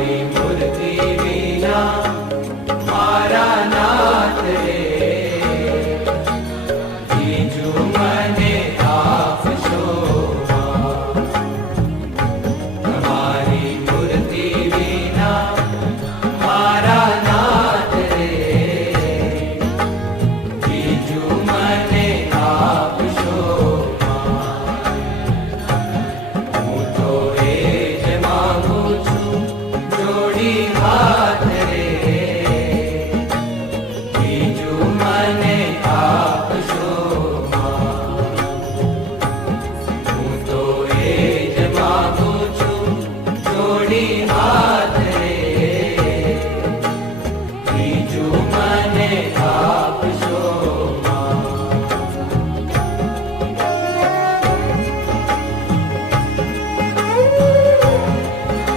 તમારી મૂર્તિ વિના મારા નાથ રે, બીજું મને આપશો તમારી મૂર્તિ વિના મારા નાથ રે, બીજું મને આપશો હું તો એ જ માંગુ છું જોડી હાથ રે, બીજું મને આપશો હું તો એ જ માંગુ છું જોડી હાથ